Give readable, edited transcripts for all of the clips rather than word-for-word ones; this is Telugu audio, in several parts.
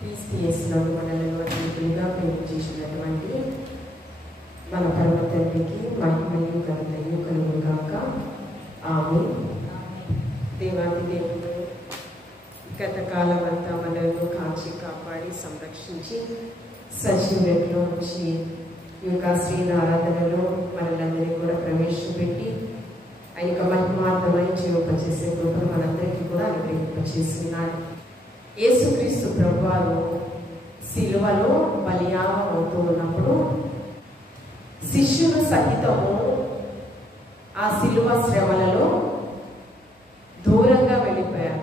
క్రీస్తుయేసునందు మనలను అతిథులుగా ప్రేమించేసినటువంటి మన పరమ తండ్రికి మహిమయు ఘనతయు కలుగుగాక. ఆమేన్. దేవాది దేవుడు గత కాలం అంతా మనల్ని కాచి కాపాడి సంరక్షించి సజీవులో నుంచి ఈ యొక్క శ్రీల ఆరాధనలో మనలందరినీ కూడా ప్రవేశపెట్టి ఆయన మహిమార్థమై జీవింపచేసే కృపను మనందరికీ కూడా అనుగ్రహింపచేస్తున్నాడు. యేసుక్రీస్తు ప్రభువారు శిలువలో బలియాగం అవుతూ ఉన్నప్పుడు శిష్యులు సహితము ఆ శిలువ శ్రమలలో దూరంగా వెళ్ళిపోయారు.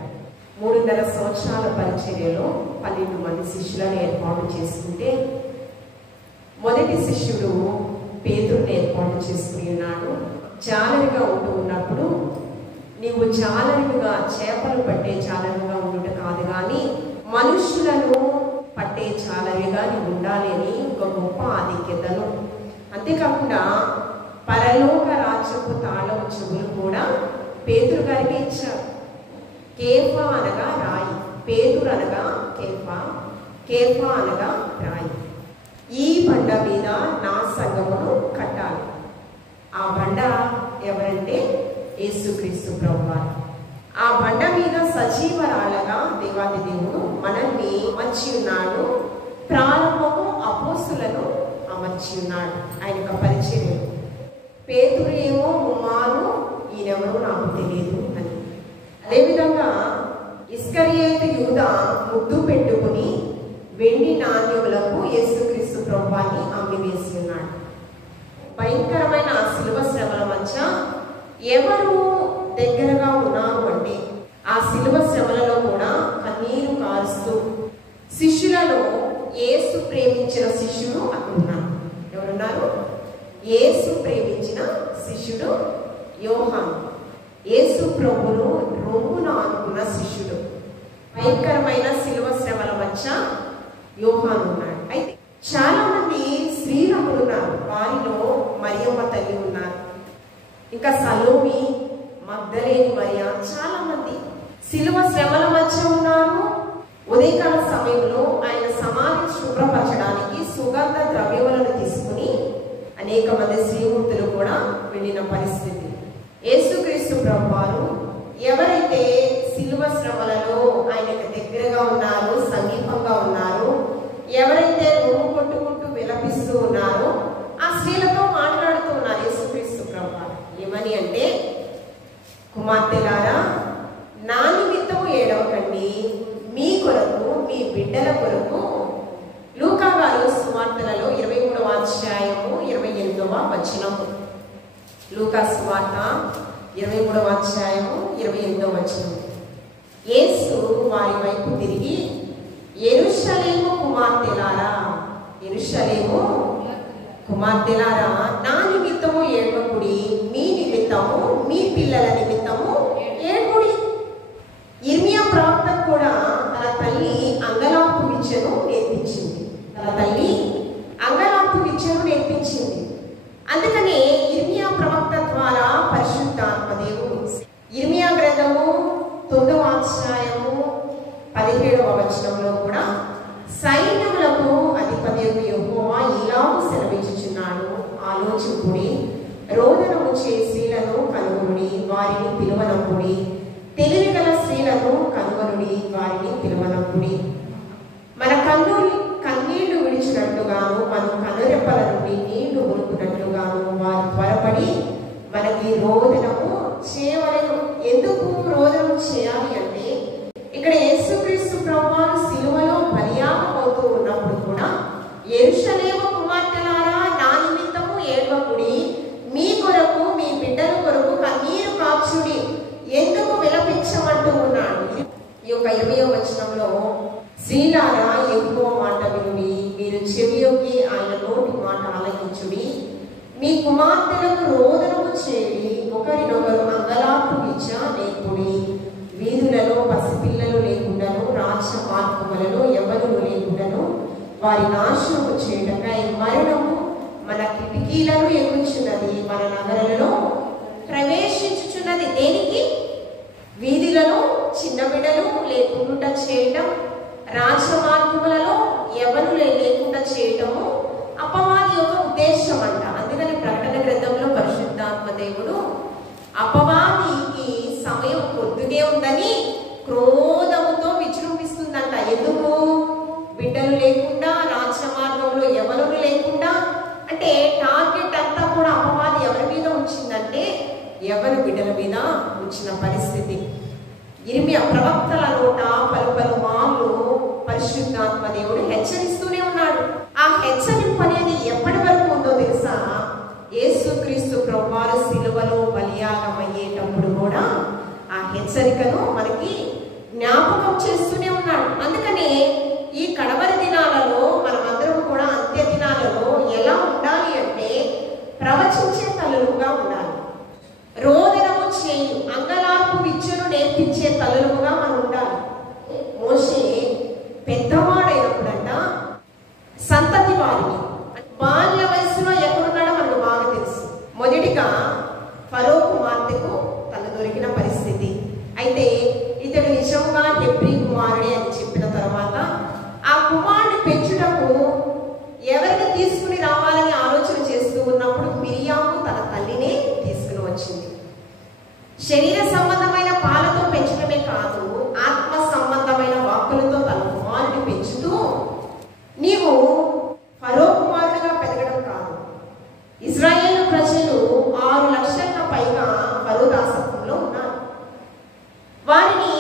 3.5 సంవత్సరాల పరిచర్యలో 12 మంది శిష్యులను ఏర్పాటు చేసుకుంటే మొదటి శిష్యుడు పేతురుని ఏర్పాటు చేసుకుని ఉన్నాడు. జాలరిగా ఉంటూ ఉన్నప్పుడు నీవు జాలరిగా చేపలు పట్టే జాలరిగా ఉండుట కాదు కానీ మనుషులను పట్టే జాలరిగా నీవు ఉండాలి అని ఒక గొప్ప ఆధిక్యతను, అంతేకాకుండా పరలోక రాజ్యపు తాళం చెవులు కూడా పేతురు గారికి ఇచ్చారు. కేఫా అనగా రాయి, పేతురు అనగా కేఫా, కేఫా అనగా రాయి. ఈ బండ మీద నా సంఘమును కట్టాలి. ఆ బండ ఎవరంటే యేసుక్రీస్తు ప్రభువారు. ఆ బండ మీద సజీవరాలగా దేవాది దేవుడు మనల్ని అమర్చి ఉన్నాడు. ప్రారంభము అపోస్తులను అమర్చి ఉన్నాడు. ఆయన యొక్క పరిచర్య. పేతురు ఏమో ముమ్మారు ఈయనెవరో నాకు తెలియదు అని. అదేవిధంగా ఇస్కరియోతు యూదా ముద్దు పెట్టుకుని వెండి నాణ్యములకు యేసుక్రీస్తు ప్రభువాన్ని అమ్మివేసి ఉన్నాడు. భయంకరమైన శిలువ శ్రమల మధ్య ఎవరు దగ్గరగా ఉన్నారు అంటే ఆ శిలువ శ్రమలలో కూడా కన్నీరు కారుస్తూ శిష్యులలో యేసు ప్రేమించిన శిష్యుడు అక్కడ ఉన్నారు. ఎవరున్నారు? యేసు ప్రేమించిన శిష్యుడు యోహాను. యేసు ప్రభును రొమ్మున అనుకున్న శిష్యుడు. భయంకరమైన శిలువ శ్రమల మధ్య యోహాను ఉన్నాడు. అయితే చాలా మంది స్త్రీలకులు ఉన్నారు. వారిలో మరియమ్మ తల్లి ఉన్నారు, ఇంకా సలోమి, మగ్దలేని మరియ, చాలా మంది శిలువ శ్రమల మధ్య ఉన్నారు. ఉదయకాల సమయంలో ఆయన సమాధి శుభ్రపరచడానికి సుగంధ ద్రవ్యములను తీసుకుని అనేక మంది శ్రీమూర్తులు కూడా వెళ్ళిన పరిస్థితి. యేసుక్రీస్తు ప్రభువారు ఎవరైతే శిలువ శ్రమలలో ఆయనకు దగ్గరగా ఉన్నారు, సమీపంగా ఉన్నారు, ఎవరైతే రొమ్ము కొట్టుకుంటూ విలపిస్తూ ఉన్నారో ఆ స్త్రీలతో మాట్లాడుతూ ఉన్నారు యేసుక్రీస్తు ప్రభువారు. ఏమని అంటే, కుమార్తెలారా, నా నిమిత్తము ఏడవకండి, మీ కొరకు మీ బిడ్డల కొరకు. లూకా గారు సువార్తలలో 23వ అధ్యాయము 28వ వచనము. లూకా సువార్త 23వ అధ్యాయము 28వ వచనము. యేసు వారి వైపు తిరిగి, యెరూషలేము కుమార్తెలారా, యెరూషలేము కుమార్తెలారా, నా నిమిత్తము ఏడ్వకుడి, మీ నిమిత్తము మీ పిల్లల నిమిత్తము ఏడ్వకుడి. ఇర్మియా ప్రవక్త కూడా తన తల్లి అంగలార్పు విద్యను నేర్పించింది. తన తల్లి అంగలార్పు విద్యను నేర్పించింది. అందుకనే ఇర్మియా ప్రవక్త ద్వారా పరిశుద్ధాత్మ దేవుడు ఇర్మియా గ్రంథము 9వ అధ్యాయము 17వ వచనంలో కూడా సైన్యములకు అధిపతియగు యెహోవా ఇలాగు సెలవిచ్చుచున్నాడు, ఆలోచింపుడి, రోదనము చే స్త్రీలను కనుగొనుడి, వారిని పిలువనంపుడి, తెలివి గల స్త్రీలను కనుగొనుడి, వారిని పిలువనంపుడి. మన కన్నీళ్లు విడిచినట్లుగాను, మనం కనురెప్పల నుండి నీళ్లు ఉరుకున్నట్లుగాను వారు త్వరపడి మనకి రోదనము చేయవలెను. ఎందుకు రోదనం చేయాలి అంటే, ఇక్కడ యేసుక్రీస్తు ప్రభువారు శిలువలో బలియాగం అవుతూ ఉన్నప్పుడు కూడా యెరూషలేము కుమార్తెలారా, నా నిమిత్తము ఏడ్వకుడి, మీ కొరకు మీ బిడ్డల కొరకు కన్నీరు కాచుడి, ఎందుకు విలపించమంటూ ఉన్నాడు. ఈ యొక్క 20వ వచనంలో, స్త్రీలారా యెహోవా మాట వినుడి, మీరు చెవియొగ్గి ఆయన నోటి మాట ఆలకించుడి, మీ కుమార్తెలకు రోదనము చేయుడి, ఒకరినొకరు అంగలార్పు విద్య నేర్పుడి, వీధులలో పసిపిల్లలు లేకుండాను, రాజ్య మార్గములలో ఎవరు లేకుండాను వారి నాశనము చేయటకై మరణము మన కిటికీలను ఎక్కుచున్నది, మన నగరాలలో ప్రవేశించుచున్నది. దేనికి? వీధులలో చిన్న బిడ్డలు లేకుండా చేయటం, రాజమార్గముల బిడ్డలు లేకుండా, రాజ్య మార్గంలో ఎవరు లేకుండా, అంటే టార్గెట్ అంతా కూడా అపవాది ఎవరి మీద ఉంచిందంటే ఎవరి బిడ్డల మీద ఉంచిన పరిస్థితి. ఇర్మియా ప్రవక్తల నోట పలు మార్లు పరిశుద్ధాత్మ దేవుడు హెచ్చరిస్తూనే ఉన్నాడు. ఆ హెచ్చరింపు అనేది ఎప్పటి వరకు ఉందో తెలుసా? యేసుక్రీస్తు ప్రభువారు సిలువలో బలియాగం అయ్యేటప్పుడు కూడా ఆ హెచ్చరికను మనకి జ్ఞాపకం చేస్తూనే ఉన్నాడు. అందుకనే ఈ కడవరి దినాలలో మనమందరం కూడా అంత్య దినాలలో ఎలా ఉండాలి అంటే ప్రవచించే తల్లులుగా ఉండాలి. రోదనము చేయు అంగలార్పు విద్యను నేర్పించే తల్లులుగా మనం ఉండాలి. మోషే పెద్దవాడైనప్పుడంట సంతతి వారిని బాల్య వయసులో ఎక్కడున్నాడో మనకు బాగా తెలుసు. మొదటిగా ఫరో కుమార్తెకు తల దొరికిన పరిస్థితి. అయితే ఇతడు నిజంగా హెబ్రీ కుమారుడే అని చెప్పిన తర్వాత ఆ కుమారుని పెంచుటకు ఎవరిని తీసుకుని రావాలని ఆలోచన చేస్తూ ఉన్నప్పుడు మిరియాము తన తల్లినే తీసుకుని వచ్చింది. శరీర సంబంధమైన పాలతో పెంచడమే కాదు, ఆత్మ సంబంధమైన వాక్కులతో తన కుమారుని పెంచుతూ నీవు ఫరో కుమారుడుగా పెరగడం కాదు. ఇజ్రాయేలు ప్రజలు 6 లక్షల పైగా ఫరో దాసత్వంలో ఉన్నారు. వారిని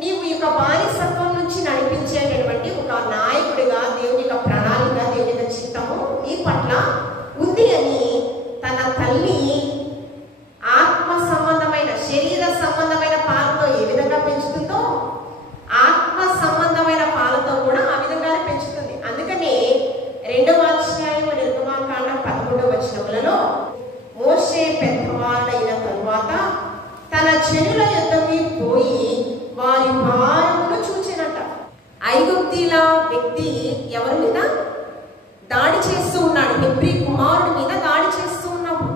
నీవు ఈ యొక్క బానిసత్వం నుంచి నడిపించేటటువంటి ఒక నాయకుడిగా దేవుని యొక్క ప్రణాళిక, దేవుని యొక్క చిత్తము నీ పట్ల ఉంది అని తన తల్లి ఆత్మ సంబంధమైన, శరీర సంబంధమైన పాలతో ఏ విధంగా పెంచుతుందో ఆత్మ సంబంధమైన పాలతో కూడా ఆ విధంగానే పెంచుతుంది. అందుకని 2వ అధ్యాయం నిర్గమాకాండ 11వ వచనములలో మోషే పెద్దవాడైన తరువాత తన జనుల యొద్దకు పోయి వారి భారమును చూచెనంట. ఐగుప్తీల వ్యక్తి ఎవరి మీద దాడి చేస్తూ ఉన్నాడు? హెబ్రీ కుమారుడి మీద దాడి చేస్తూ ఉన్నాడు.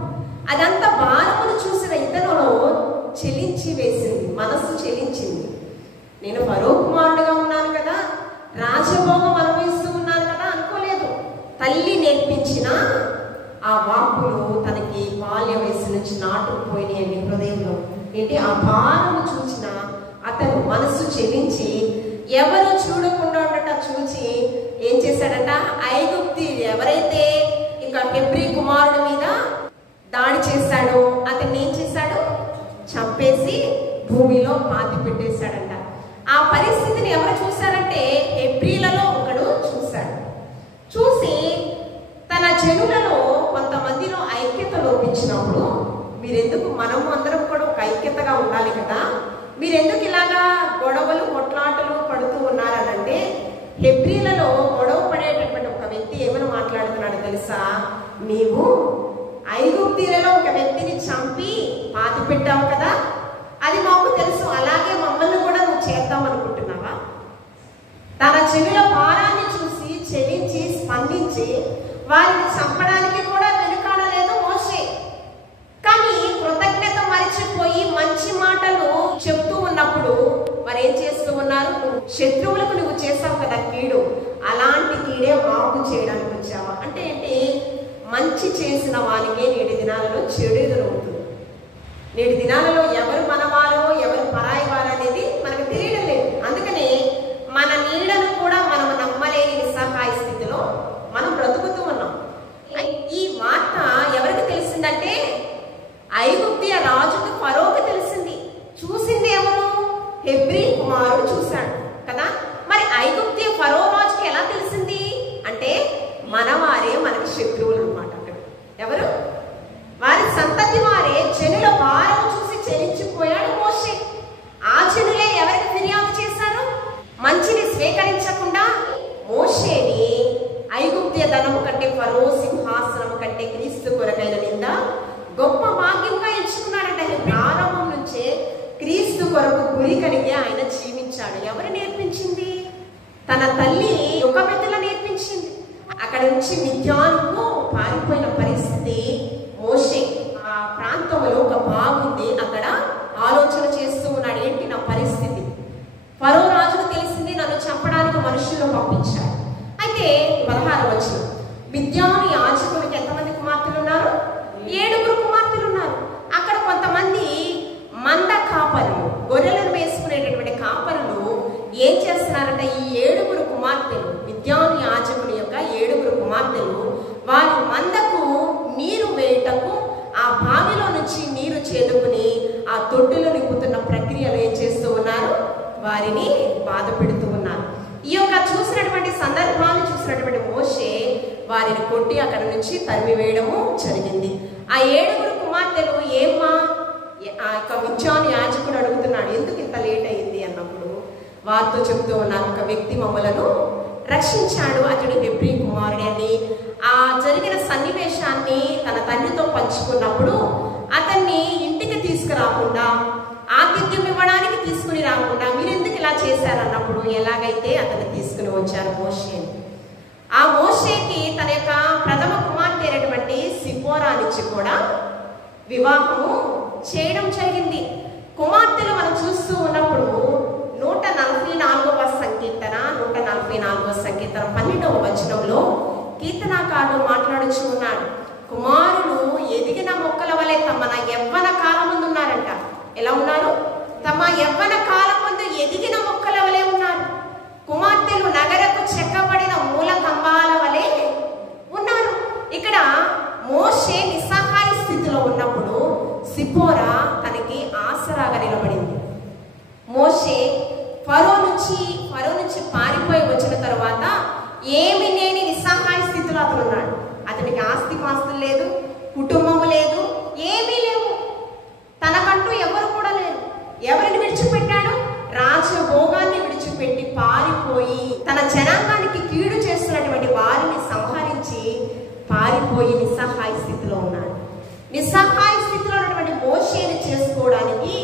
అదంతా భారమును చూసిన ఇతరులో చెలించి వేసింది, మనస్సు చెలించింది. నేను ఫరో కుమారుడుగా ఉన్నాను కదా, రాజభోగం అనుభవిస్తూ ఉన్నాను కదా అనుకోలేదు. తల్లి నేర్పించిన ఆ వాక్కులు తనకి బాల్య వయసు నుంచి నాటుకుపోయినాయండి హృదయంలో. ఏంటి? ఆ భారము చూసిన అతను మనస్సు చెలించి ఎవరు చూడకుండా ఉండట చూచి ఏం చేశాడట? ఐగుప్తి ఎవరైతే ఇక హెబ్రీ కుమారుడి మీద దాడి చేశాడో అతన్ని ఏం చేశాడు? చంపేసి భూమిలో పాతి పెట్టేశాడంట. ఆ పరిస్థితిని ఎవరు చూశారంటే హెబ్రీలలో ఒకడు చూశాడు. చూసి తన జనులలో కొంతమందిలో ఐక్యత లోపించినప్పుడు, మీరెందుకు, మనము అందరం కూడా ఒక ఐక్యతగా ఉండాలి కదా, మీరెందుకు ఇలాగా గొడవలు కొట్లాటలు పడుతూ ఉన్నారనంటే, హెబ్రీలలో గొడవ పడేటటువంటి ఒక వ్యక్తి ఏమని మాట్లాడుతున్నాడు తెలుసా? నీవు ఐగుప్తీలలో ఒక వ్యక్తిని చంపి పాతి పెట్టావు కదా, అది మాకు తెలుసు, అలాగే మమ్మల్ని కూడా నువ్వు చేద్దాం అనుకుంటున్నావా? తన చెవిల భారాన్ని చూసి చెలించి స్పందించి వారిని చంపడానికి కూడా వెనుకాడలేదు మోషే. కానీ కృతజ్ఞత మరిచిపోయి మంచి మాటలు చెప్తూ ఉన్నప్పుడు మరి ఏం చేస్తూ ఉన్నారు? శత్రువులకు నువ్వు చేసావు కదా కీడు, అలాంటి కీడే మాకు చేయడానికి వచ్చావా అంటే ఏంటి? మంచి చేసిన వారికే నేటి దినాలలో చెడు ఎదురవుతుంది. నేటి దినాలలో ఎవరు మనవారో ఎవరు పరాయి వారు అనేది మనకు తెలియడం లేదు. అందుకని మన నీడను కూడా మనం నమ్మలేని నిస్సహాయ స్థితిలో మనం బ్రతుకుతూ ఉన్నాం. ఈ వార్త ఎవరికి తెలిసిందంటే ఐగుప్తియ రాజుకి ఫరోకి తెలిసింది. చూసింది ఎవరు? హెబ్రీ కుమారుడు చూశాడు కదా. మరి ఐగుప్తియ ఫరో రాజుకి ఎలా తెలిసింది అంటే మనవారే మనకి శత్రువులు అనమాట. అక్కడ ఎవరు? వారి సంతతి వారే. జనుల భారం చూసి చెలించిపోయాడు మోషే. ఆ జనులే ఎవరికి ఫిర్యాదు చేశారు? మంచిని స్వీకరించకుండా మోషేని ఐగుప్తియ ధనము కంటే ఫరో సింహాసనము కంటే క్రీస్తు కొరకైన నింద గొప్ప భాగ్యంగా ఎంచుకున్నాడంట. ప్రారంభం నుంచే క్రీస్తు కొరకు గురి కలిగి ఆయన జీవించాడు. ఎవరు నేర్పించింది? తన తల్లి ఒక బిడ్డల నేర్పించింది. అక్కడ నుంచి మిద్యానుకు పారిపోయిన పరిస్థితి మోషే. ఆ ప్రాంతంలో ఒక బాగుంది, అక్కడ ఆలోచన చేస్తూ ఉన్నాడు, ఏంటి నా పరిస్థితి? ఫరో రాజుకు తెలిసింది, నన్ను చంపడానికి మనుషులను పంపించారు. అయితే 16వ వచనం, మిద్యాను యాజకునికి ఎంతమంది కుమార్తెలు ఉన్నారు? 7 కుమార్తెలు ఉన్నారు. అక్కడ కొంతమంది మంద కాపరులు, గొర్రెలను వేసుకునేటటువంటి కాపరులు ఏం చేస్తున్నారు చేస్తున్నారంటే ఈ 7 కుమార్తెలు, మిద్యాను యాజకుని యొక్క 7 కుమార్తెలు వారి మందకు నీరు వేయటకు ఆ బావిలో నుంచి నీరు చేదుకుని ఆ తొట్టులో నింపుతున్న ప్రక్రియలో ఏం చేస్తూ ఉన్నారు? వారిని బాధ పెడుతూ ఉన్నారు. ఈ యొక్క చూసినటువంటి సందర్భాన్ని చూసినటువంటి మోషే వారిని కొట్టి అక్కడి నుంచి తరిమి వేయడము జరిగింది. ఆ 7 కుమార్తెలు ఏమ్మా, ఆ యొక్క మిద్యాను యాజకుడు అడుగుతున్నాడు ఎందుకు ఇంత లేట్ అయింది అన్నప్పుడు వారితో చెబుతూ ఉన్నారు, ఒక వ్యక్తి మమ్మలను రక్షించాడు, అతడు హెబ్రీ కుమారుడు అని. ఆ జరిగిన సన్నివేశాన్ని తన తండ్రితో పంచుకున్నప్పుడు అతన్ని ఇంటికి తీసుకురాకుండా, ఆతిథ్యం ఇవ్వడానికి తీసుకుని రాకుండా మీరు ఎందుకు ఇలా చేశారన్నప్పుడు ఎలాగైతే అతన్ని తీసుకుని వచ్చారు మోషేని. ఆ మోషేకి తన యొక్క ప్రథమ కుమార్తె అయినటువంటి సిపోరానిచ్చి కూడా వివాహము చేయడం జరిగింది. కుమార్తెలు మనం చూస్తూ ఉన్నప్పుడు 144వ సంకీర్తన 144వ సంకీర్తన 12వ వచనంలో కీర్తనాకారుడు మాట్లాడుచూ ఉన్నాడు, కుమారులు ఎదిగిన మొక్కల వలె తమ యవ్వన కాలం ముందు ఉన్నారంట. ఎలా ఉన్నారు? తమ యవ్వన కాలం ముందు ఎదిగిన మొక్కల వలె ఉన్నారు. కుమార్తెలు నగరకు చెక్కబడిన మూల కంబాల వలె ఉన్నారు. ఇక్కడ మోషే నిస్సహాయ స్థితిలో ఉన్నప్పుడు సిపోరా తనకి ఆసరాగా నిలబడింది. మోషే ఫరో నుంచి పారిపోయి వచ్చిన తర్వాత ఏమి లేని నిస్సహాయ స్థితిలో అతను ఉన్నాడు. అతనికి ఆస్తిపాస్తులు లేదు, కుటుంబము లేదు, ఏమీ లేవు, తనకంటూ ఎవరు కూడా లేరు. ఎవరిని విడిచిపెట్టాడు? రాజభోగాన్ని విడిచిపెట్టి పారిపోయి తన జనాంగానికి కీడు చేస్తున్నటువంటి వారిని సంహరించి పారిపోయి నిస్సహాయ స్థితిలో ఉన్నాడు. నిస్సహాయ స్థితిలో ఉన్నటువంటి మోషేని చేసుకోవడానికి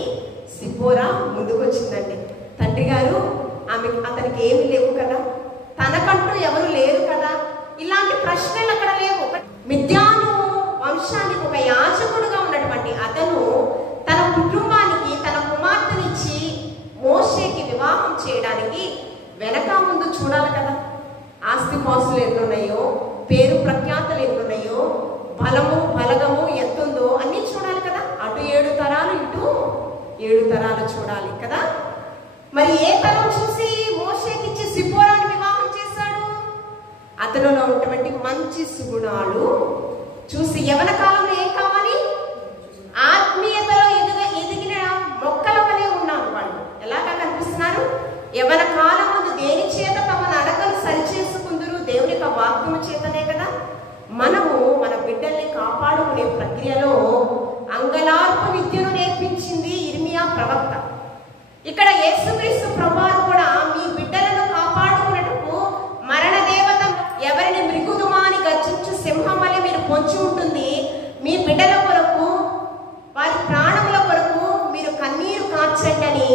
సిపోరా ముందుకు వచ్చిందండి. తండ్రి గారు, అతనికి ఏమి లేవు కదా, తనకంటూ ఎవరు లేరు కదా, ఇలాంటి ప్రశ్నలు అక్కడ లేవు. మిద్యాను వంశానికి ఒక యాజకుడుగా ఉన్నటువంటి అతను తన కుటుంబానికి తన కుమార్తెనిచ్చి మోషేకి వివాహం చేయడానికి వెనక ముందు చూడాలి కదా. ఆస్తిపాస్తులు ఎన్నున్నాయో, పేరు ప్రఖ్యాతలు ఎన్నున్నాయో, బలము బలగము ఎంతుందో అన్నీ చూడాలి కదా. అటు 7 తరాలు, ఇటు 7 తరాలు చూడాలి కదా. మరి ఏ తరం చూసి మోషేకిచ్చి సిపోరాని వివాహం చేశాడు? అతనిలో ఉన్నటువంటి మంచి సుగుణాలు చూసి యవన కాలంలో ఏం కావాలి? ఆత్మీయతలో ఎదిగిన మొక్కల వలె ఉన్నారు వాళ్ళు. ఎలాగా కనిపిస్తున్నారు? యవన కాలం ముందు దేని చేత తమ నడకలు సరిచేసుకుందరు? దేవుని యొక్క వాక్యము చేతనే కదా. మనము మన బిడ్డల్ని కాపాడుకునే ప్రక్రియలో అంగలార్పు విద్యను నేర్పించింది ఇర్మియా ప్రవక్త. ఇక్కడ యేసుక్రీస్తు ప్రభువు కూడా మీ బిడ్డలను కాపాడుకునేటప్పుడు మరణ దేవత ఎవరిని మృగుదుమాని గర్జించు సింహం వలె మీరు పొంచి ఉంటుంది. మీ బిడ్డల కొరకు, వారి ప్రాణముల కొరకు మీరు కన్నీరు కార్చండి అని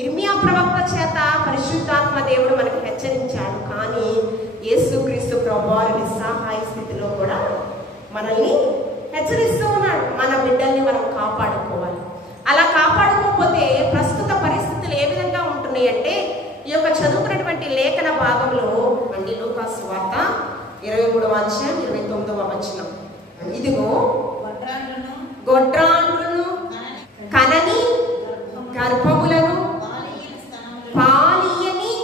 ఇర్మియా ప్రవక్త చేత పరిశుద్ధాత్మ దేవుడు మనకు హెచ్చరించాడు. కానీ యేసుక్రీస్తు ప్రభువు నిస్సహాయ స్థితిలో కూడా మనల్ని హెచ్చరిస్తూ ఉన్నాడు. మన బిడ్డల్ని మనం కాపాడుకోవాలి. అలా కాపాడుకోకపోతే ప్రస్తుత పరిస్థితులు ఏ విధంగా ఉంటున్నాయి అంటే, ఈ యొక్క చదువుకున్నటువంటి లేఖన భాగంలో అండి లూకా సువార్త 23వ అధ్యాయం 29వ వచనం, ఇదిగో గొడ్రాండ్రును కనని గర్భములను పాలియని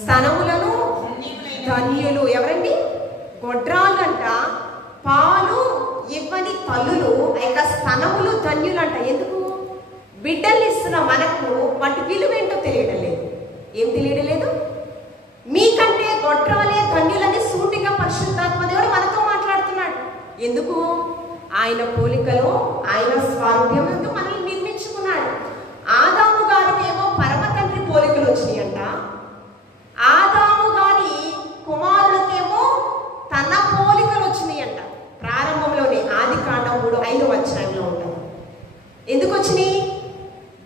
స్తనములను ధన్యులు. ఎవరండి? గొడ్రాళ్ళు అంట, పాలు ఇవ్వని తల్లులు, ఇక స్తనములు ధన్యులు అంట. ఎందుకు? బిడ్డల్ని ఇస్తున్న మనకు వాటి విలువేంటో తెలియడం లేదు. ఏం తెలియడం లేదు? మీకంటే గొడ్రాలే ధన్యులని సూటిగా పరిశుద్ధాత్మ దేవుడు మనతో మాట్లాడుతున్నాడు. ఎందుకు? ఆయన పోలికలో, ఆయన స్వారూప్యమందు మనల్ని నిర్మించుకున్నాడు. ఆదాము గారికి ఏమో పరమ తండ్రి పోలికలు వచ్చినాయంట. ఆదాము గారి కుమారులకేమో తన పోలికలు వచ్చినాయంట. ప్రారంభంలోనే ఆదికాండం 3:5వ అధ్యాయంలో ఉంటుంది. ఎందుకు వచ్చినాయి?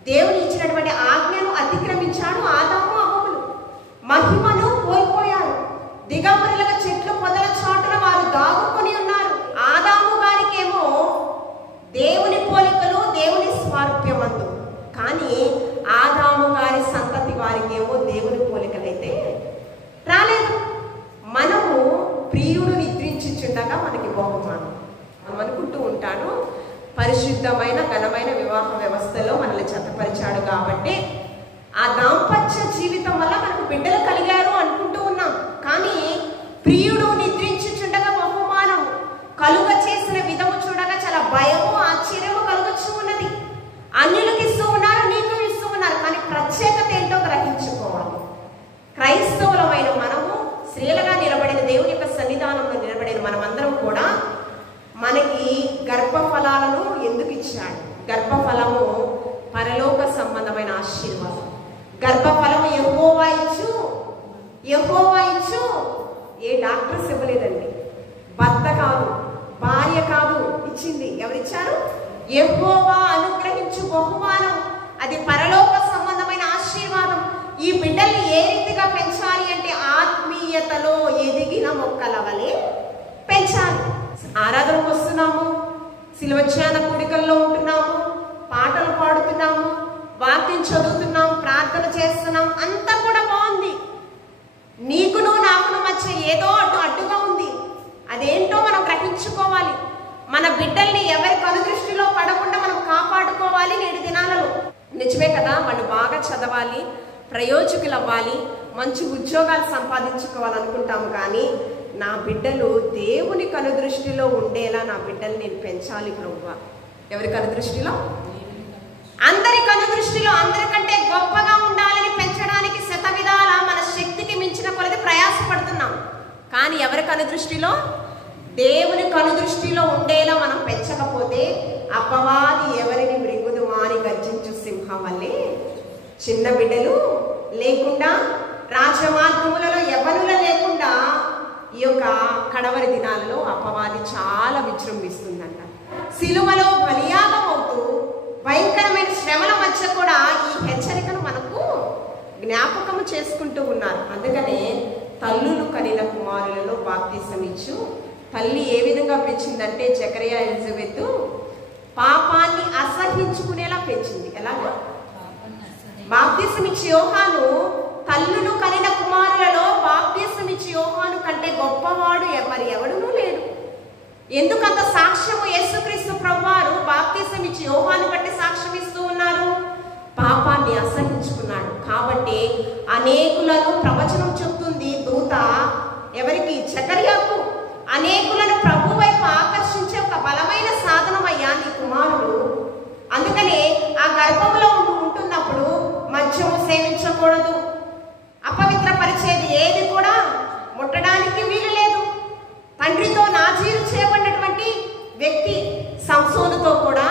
దేవుడు ఇచ్చినటువంటి ఆజ్ఞను అతిక్రమించాడు ఆదాము అవ్వలు. మహిమను కోల్పోయారు. దిగంబరులుగా చెట్లు పొదల చాటున వారు దాగుకొని ఉన్నారు. ఆదాము గారికేమో దేవుని పోలికలు, దేవుని స్వారూప్యమందు. కానీ ఆదాము గారి సంతతి వారికేమో దేవుని పోలికలైతే రాలేదు. మనము ప్రియుడు నిద్రించుచుండగా మనకి బహుమానం. మనం అనుకుంటూ ఉంటాను, పరిశుద్ధమైన ఘనమైన వివాహ వ్యవస్థలో మనల్ని జతపరిచాడు కాబట్టి ఆ దాంపత్య మధ్య జీవితం వల్ల మనకు బిడ్డలు కలిగారు అనుకుంటూ ఉన్నాం. కానీ ప్రియుడు నిద్రించుచుండగా బహుమానం కలుగ చేసిన విధము చూడగా చాలా భయము ఆశ్చర్యము కలుగొచ్చు ఉన్నది. అన్యులకు ఇస్తూ ఉన్నారు, నీకు ఇస్తూ ఉన్నారు, కానీ ప్రత్యేకత ఏంటో గ్రహించుకోవాలి. క్రైస్తవులమైన మనము స్త్రీలుగా నిలబడిన దేవుని యొక్క సన్నిధానంలో నిలబడిన మనమందరం కూడా మనకి గర్భఫలాలను ఎందుకు ఇచ్చాడు? గర్భఫలము పరలోక సంబంధమైన ఆశీర్వాదం. గర్భఫలము యెహోవా ఇచ్చు, యెహోవా ఇచ్చు. ఏ డాక్టర్స్ ఇవ్వలేదండి, భర్త కాదు, భార్య కాదు, ఇచ్చింది ఎవరిచ్చారు? యెహోవా అనుగ్రహించు బహుమానం. అది పరలోక సంబంధమైన ఆశీర్వాదం. ఈ బిడ్డల్ని ఏ రీతిగా పెంచాలి అంటే ఆత్మీయతలో ఎదిగిన మొక్కల వలె పెంచాలి. ఆరాధనకు వస్తున్నాము, శిలువధ్యాన కూడికల్లో ఉంటున్నాము, పాటలు పాడుతున్నాము, వాక్యం చదువుతున్నాం, ప్రార్థన చేస్తున్నాం, అంతా కూడా బాగుంది. నీకును నాకును మధ్య ఏదో అడ్డుగా ఉంది. అదేంటో మనం గ్రహించుకోవాలి. మన బిడ్డల్ని ఎవరి కనుదృష్టిలో పడకుండా మనం కాపాడుకోవాలి. నేటి దినాలలో నిజమే కదా, వాళ్ళు బాగా చదవాలి, ప్రయోజకులు అవ్వాలి, మంచి ఉద్యోగాలు సంపాదించుకోవాలనుకుంటాము. కానీ నా బిడ్డలు దేవుని కనుదృష్టిలో ఉండేలా నా బిడ్డలు నేను పెంచాలి ప్రభువా. ఎవరి కనుదృష్టిలో? అందరి కనుదృష్టిలో అందరికంటే గొప్పగా ఉండాలని పెంచడానికి శతవిధాల మన శక్తికి మించిన కొలది ప్రయాసపడుతున్నాం. కానీ ఎవరి కనుదృష్టిలో? దేవుని కనుదృష్టిలో ఉండేలా మనం పెంచకపోతే అపవాది ఎవరిని మృంగుదుమా అని గర్జించు సింహం వల్లే చిన్న బిడ్డలు లేకుండా, రాజమార్గములలో యవ్వనులు లేకుండా ఈ యొక్క కడవరి దినాలలో అపవాది చాలా విజృంభిస్తుందంట. సిలువలో బలియాగం అవుతూ భయంకరమైన శ్రమల మధ్య కూడా ఈ హెచ్చరికను మనకు జ్ఞాపకము చేసుకుంటూ ఉన్నారు. అందుకనే తల్లులు కనిన కుమారులలో బాప్తిసం ఇచ్చు. తల్లి ఏ విధంగా పెంచిందంటే జకరియా ఎలిజబెత్ పాపాన్ని అసహించుకునేలా పెంచింది. ఎలాగా? బాప్తిసం ఇచ్చి యోహాను తల్లులు కనిన కుమారులలో బాప్తిసం ఇచ్చి యోహాను కంటే గొప్పవాడు మరి ఎవడునూ లేడు. ఎందుకంత సాక్ష్యము? యేసుక్రీస్తు ప్రభువారు బాప్తిసం ఇచ్చి యోహాను బట్టి సాక్ష్యం ఇస్తూ ఉన్నారు. పాపాన్ని అసహించుకున్నాడు కాబట్టి అనేకులను ప్రవచనం చెప్తుంది దూత. ఎవరికి? జకర్యాకు. అనేకులను ప్రభు వైపు ఆకర్షించే ఒక బలమైన సాధనమయ్యా నీ కుమారుడు. అందుకనే ఆ గర్భంలో ఉంటున్నప్పుడు మద్యము సేవించకూడదు, అపవిత్రపరిచేది ఏది కూడా ముట్టడానికి వీలు లేదు. తండ్రితో నాజీరు చేయబడినటువంటి వ్యక్తి సంసోనుతో కూడా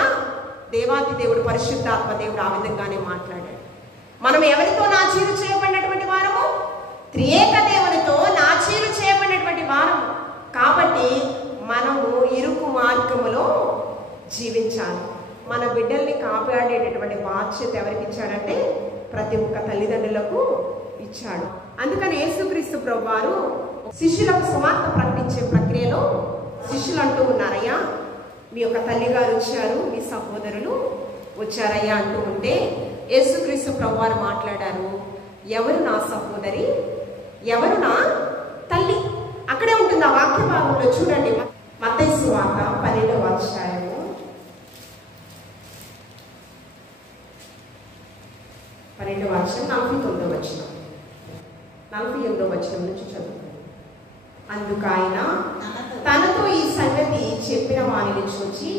దేవాది దేవుడు పరిశుద్ధాత్మ దేవుడు ఆ విధంగానే మాట్లాడాడు. మనం ఎవరితో నాజీరు చేయబడినటువంటి వారము? త్రియేక దేవునితో నాజీరు చేయబడినటువంటి వారము. కాబట్టి మనము ఇరుకు మార్గములో జీవించాలి. మన బిడ్డల్ని కాపాడేటటువంటి బాధ్యత ఎవరికి ఇచ్చాడంటే ప్రతి ఒక్క తల్లిదండ్రులకు ఇచ్చాడు. అందుకని యేసుక్రీస్తు ప్రభువారు శిష్యులకు సువార్త ప్రకటించే ప్రక్రియలో శిష్యులు అంటూ ఉన్నారయ్యా, మీ యొక్క తల్లిగారు వచ్చారు, మీ సహోదరులు వచ్చారయ్యా అంటూ ఉంటే యేసుక్రీస్తు ప్రభువారు మాట్లాడారు, ఎవరు నా సహోదరి, ఎవరు నా తల్లి? అక్కడే ఉంటుంది ఆ వాక్య భాగంలో. చూడండి, మత్తయి సువార్త 12వ అధ్యాయము 49వ వచనం 48వ వచనం నుంచి చదువుతాను. అందుకు ఆయన తనతో ఈ సంగతి చెప్పిన వారిని చూచి,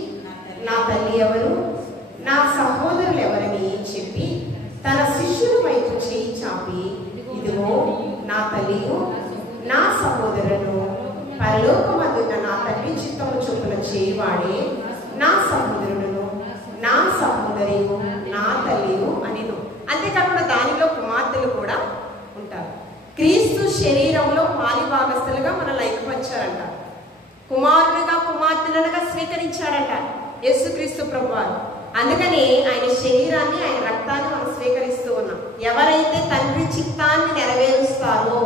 నా తల్లి ఎవరు, నా సహోదరులు ఎవరని చెప్పి తన శిష్యుల వైపు చేయి చాపి, ఇదిగో నా తల్లియు నా సహోదరులను, పరలోకమందున్న నా తండ్రి చిత్తము చొప్పున చేయవాడే నా సహోదరులను, నా సహోదరియు, నా తల్లియు అనిను. అంతేకాకుండా దానిలో కుమార్తెలు కూడా ఉంటారు. క్రీస్తు శరీరంలో పాలిభాగస్తులుగా మన లైకపరిచారంట. కుమారులుగా కుమార్తెలుగా స్వీకరించాడంట యేసుక్రీస్తు ప్రభువారు. అందుకని ఆయన శరీరాన్ని, ఆయన రక్తాన్ని మనం స్వీకరిస్తూ ఉన్నాం. ఎవరైతే తండ్రి చిత్తాన్ని నెరవేరుస్తారో,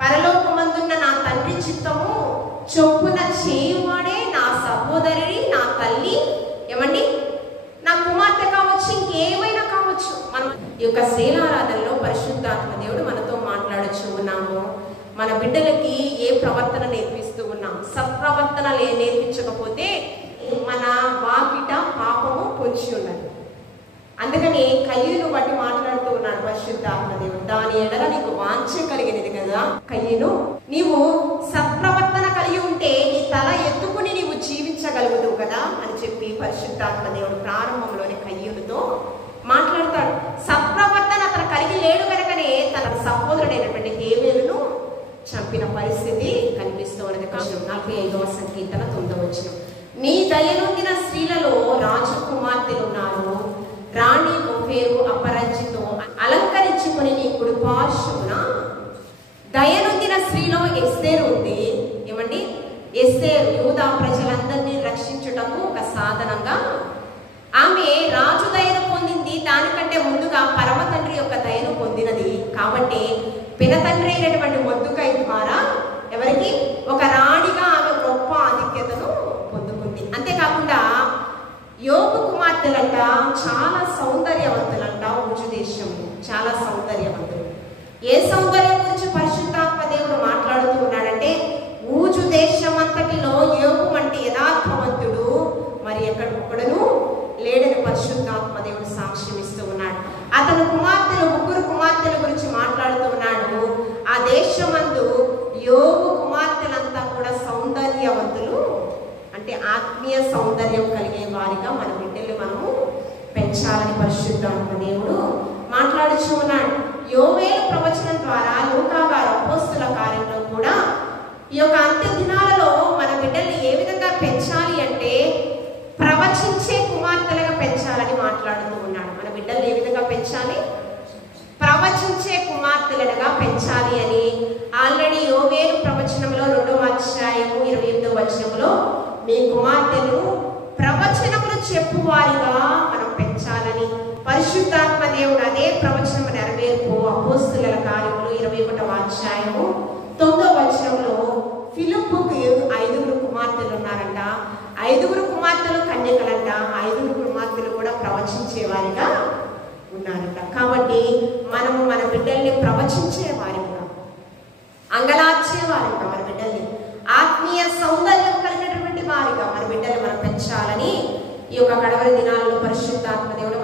పరలోకమందున్న నా తండ్రి చిత్తము చొప్పున చేయువాడే నా సహోదరి, నా తల్లి, ఏమండి నా కుమార్తె కావచ్చు, ఇంకేమైనా కావచ్చు. మనం ఈ యొక్క శీలారాధనలో పరిశుద్ధాత్మ దేవుడు మనతో మాట్లాడుచు ఉన్నాము. మన బిడ్డలకి ఏ ప్రవర్తన నేర్పిస్తూ ఉన్నాం? సత్ప్రవర్తన నేర్పించకపోతే మన వాకిట పాపము పొంచి ఉన్నది. అందుకని కయ్యూను బట్టి మాట్లాడుతూ ఉన్నాడు పరిశుద్ధాత్మ దేవుడు. దాని ఎడల నీకు వాంఛ కలిగినది కదా కయ్యను, నీవు సత్ప్రవర్తన కలిగి ఉంటే నీ తల ఎత్తుకుని నీవు జీవించగలుగుతావు కదా అని చెప్పి పరిశుద్ధాత్మ దేవుడు ప్రారంభంలోని కయ్యూనుతో మాట్లాడతాడు. సత్ప్రవర్తన అతను కలిగి లేడు కనుకనే తన సహోదరుడైనటువంటి హేబేలును చంపిన పరిస్థితి కనిపిస్తూ ఉన్నది. 45వ సంకీర్తన 9వ వచనం. నీ దయనొందిన స్త్రీలలో రాజకుమార్తెలు ఉన్నారు, రాణి పేరు అపరంజితో అలంకరించుకుని నీ కుడి పార్శ్వమున. దయనొందిన స్త్రీలో ఎస్తేరు ఉంది. ఏమండి? ఎస్తేరు యూదా ప్రజలందరినీ రక్షించుటకు ఒక సాధనంగా ఆమె రాజు దయను పొందింది. దానికంటే ముందుగా పరమ తండ్రి యొక్క దయను పొందినది. కాబట్టి పినతండ్రి అయినటువంటి మొద్దుకై ద్వారా ఎవరికి ఒక రాణిగా ఆమె గొప్ప ఆధిక్యతను పొందుకుంది. అంతేకాకుండా యోగు కుమార్తెలంట చాలా సౌందర్యవంతులంట. ఊజు దేశం చాలా సౌందర్యవంతులు. ఏ సౌందర్యం గురించి పరిశుద్ధాత్మ దేవుడు మాట్లాడుతూ ఉన్నాడంటే, ఊజు దేశం అంతటిలో యోగు వంటి యథార్థవంతుడు మరి ఎక్కడొక్కడను లేడని పరిశుద్ధాత్మ దేవుడు సాక్ష్యం ఇస్తూ ఉన్నాడు. అతను కుమార్తెలు 3 కుమార్తెల గురించి మాట్లాడుతూ ఉన్నాడు. ఆ దేశమందు యోగు కుమార్తెలంతా కూడా సౌందర్యవంతులు, అంటే ఆత్మీయ సౌందర్యం కలిగే వారిగా మన బిడ్డలు మనము పెంచాలని పరిశుద్ధాత్మ దేవుడు మాట్లాడుతూ ఉన్నాడు. యోవేలు ప్రవచనం ద్వారా లూకా గారు అపోస్తుల కార్యంలో కూడా ఈ యొక్క అంత్య దినాలలో మన బిడ్డల్ని ఏ విధంగా పెంచాలి అంటే ప్రవచించే కుమార్తెలుగా పెంచాలని మాట్లాడుతూ ఉన్నాడు. మన బిడ్డలు ఏ విధంగా పెంచాలి? ప్రవచించే కుమార్తెలుగా పెంచాలి అని ఆల్రెడీ యోవేలు ప్రవచనంలో 2వ అధ్యాయము 28వ వచనంలో మీ కుమార్తెను ప్రవచనములు చెప్పువారిగా మనం పెంచాలని పరిశుద్ధాత్మ దేవుడు అదే ప్రవచనం నెరవేర్పు అపోస్తుల కార్యములు 21వ అధ్యాయము 9వ వచనంలో ఫిలిప్పుకు 5 కుమార్తెలు ఉన్నారంట. 5 కుమార్తెలు కన్యకలంట. 5 కుమార్తెలు కూడా ప్రవచించేవారిగా ఉన్నారంట. కాబట్టి మనము మన బిడ్డల్ని ప్రవచించేవారిగా, అంగలార్చేవారిగా, మన బిడ్డల్ని ఆత్మీయ సౌందర్యం కలిగినటువంటి వారిగా మన బిడ్డల్ని మనం పెంచాలని ఈ యొక్క కడవరి దినాలలో పరిశుద్ధాత్మ దేవుడు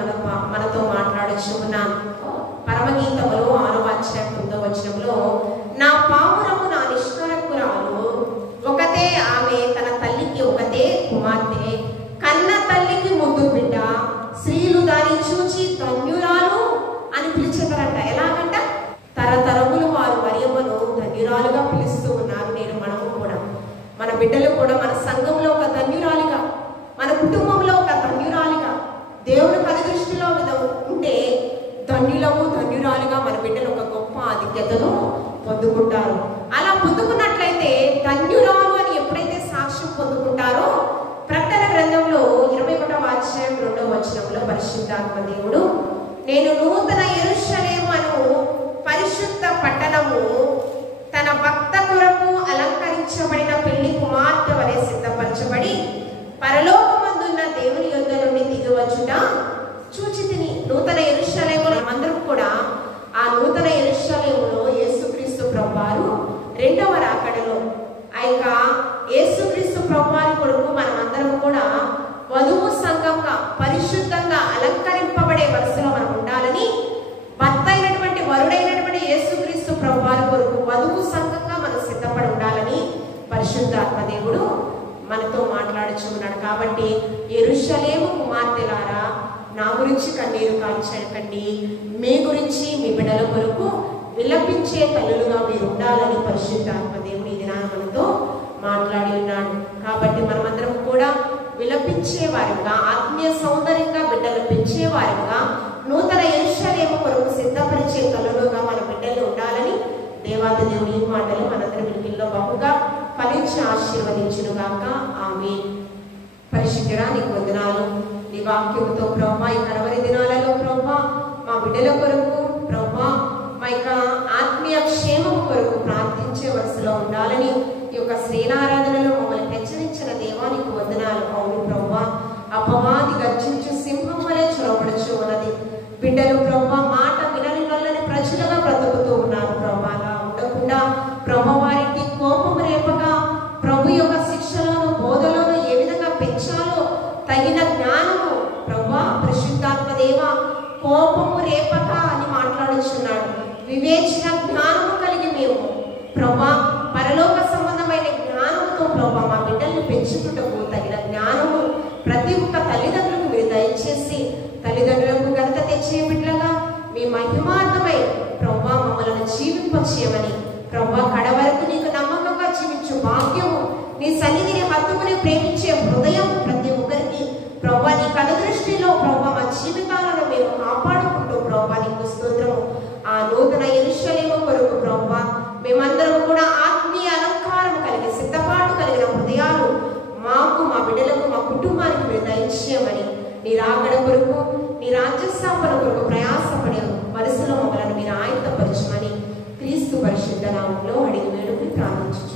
మనతో మాట్లాడుచు ఉన్నాం. పరమగీతములో 6వ అధ్యాయం 9వ వచనంలో నా పావురము నా నిష్కలంకురాలు, ఒకతే ఆమె తన తల్లికి ఒకతే కుమార్తె, కన్న తల్లికి ముద్దు బిడ్డ, స్త్రీలు దాన్ని చూచి ధన్యురాలు అని పిలిచేతారంట. ఎలాగంట? తరతరములు వారు మరియమ్మను ధన్యురాలుగా పిలుస్తూ ఉన్నారు. మనము కూడా మన బిడ్డలు కూడా మన సంఘంలో ఒక ధన్యురాలిగా, మన కుటుంబంలో ఒక ధన్యురాలిగా, దేవుని పరిదృష్టిలో ఉంటే ధన్యులము ధన్యురాలుగా మన బిడ్డలు ఒక గొప్ప ఆధిక్యతను పొందుకుంటారు. అలా పొందుకున్నట్లయితే ధన్యురాలు అని ఎప్పుడైతే సాక్ష్యం పొందుకుంటారో ప్రకటన గ్రంథంలో 21వ అధ్యాయం 2వ వచనంలో పరిశుద్ధాత్మ దేవుడు నేను నూతన యెరూషలేము అను పరిశుద్ధ పట్టణము తన భక్త కొరకు అలంకరించబడిన పెళ్లి కుమార్తె వలె సిద్ధపరచబడి పరలోకమందున్న దేవుని యొద్ద నుండి దిగివచ్చుట చూచితిని. నూతన యెరూషలేములో అందరం కూడా ఆ నూతన యెరూషలేములో యేసుక్రీస్తు ప్రభువారు 2వ రాకడలో ఆ యొక్క యేసుక్రీస్తు ప్రభువారి కొరకు మనమందరం కూడా వధువు సంఘంగా పరిశుద్ధంగా అలంకరింపబడే వరుసలో మనం ఉండాలని, భర్త అయినటువంటి వరుడైనటువంటి యేసుక్రీస్తు ప్రభువారి కొరకు వధువు సంఘంగా మనం సిద్ధపడి ఉండాలని పరిశుద్ధాత్మ దేవుడు మనతో మాట్లాడుచు ఉన్నాడు. కాబట్టి యెరూషలేము కుమార్తెలారా, నా గురించి కన్నీరు కాల్చకండి, మీ గురించి మీ బిడ్డల కొరకు విలపించే తల్లులుగా మీరు ఉండాలని పరిశుద్ధాత్మ దేవుడు ఈ దినాన మనతో మాట్లాడి ఉన్నాడు. కాబట్టి మనమందరం కూడా విలపించే వారిగా, ఆత్మీయ సౌందర్యంగా బిడ్డలు పెంచే వారిగా, నూతన యెరూషలేము కొరకు సిద్ధపరిచే తల్లులుగా మన బిడ్డలు ఉండాలని దేవాది దేవుని ఈ మాటలు మనందరి వినికిల్లో బహుగా ఫలించి ఆశీర్వదించును గాక. ఆమేన్. పరిశుద్ధుడా నీకు వందనాలు. నీ వాక్యముతో ప్రభా ఈ కడవరి దినాలలో ప్రభా మా బిడ్డల కొరకు ప్రభా మా యొక్క ఆత్మీయ క్షేమం కొరకు ప్రార్థించే వరుసలో ఉండాలని ఈ యొక్క శ్రీనారాధనలో మమ్మల్ని హెచ్చరించిన దేవానికి వందనాలు. అవును ప్రభా, అపవాది గర్జించు సింహం వలె చొరబడుచు ఉన్నది. బిడ్డలు ప్రభా మాట వినని వల్లని ప్రజలుగా బ్రతుకుతూ ఉన్నారు ప్రభా. అలా ఉండకుండా ప్రభా వారికి కోపం రేపగా ప్రభు యొక్క శిక్షలను బోధలను ఏ విధంగా పెంచాలో తగిన జ్ఞానము ప్రభా పరిశుద్ధాత్మ దేవ కోపము రేపక అని జ్ఞానము కలిగి మేము ప్రభా పరలోక సంబంధమైన జ్ఞానంతో ప్రభా మా బిడ్డల్ని పెంచుకుంటూ తగిన జ్ఞానము ప్రతి ఒక్క తల్లిదండ్రులకు మీరు దయచేసి తల్లిదండ్రులకు ఘనత తెచ్చే బిడ్డలుగా మీ మహిమార్థమై ప్రభా మమ్మల్ని జీవింపచేయమని ప్రభా కడ వరకు నీకు నమ్మకంగా జీవించు భాగ్యము నీ సన్నిధిని హత్తుకుని ప్రేమించే హృదయం ప్రతి ఒక్కరికి ప్రభా నీ కనుదృష్టిలో ప్రభా మా జీవితాలను మేము కాపాడుకుంటూ ప్రభా నీకు స్తోత్రము ఆ నూతన యెరూషలేము కొరకు ప్రభా మేమందరం కూడా ఆత్మీయ అలంకారం కలిగి సిద్ధపాటు కలిగిన హృదయాలు మాకు మా బిడ్డలకు మా కుటుంబానికి మీరు దయచేయమని నీ రాకడ కొరకు నీ రాజ్య స్థాపన కొరకు ప్రయాసపడే మనసులో మమ్మల్ని మీరు ఆయత్తపరచమని క్రీస్తు పరిశుద్ధ నామములో అడిగి వేడుకుని ప్రార్థించుచున్నాము.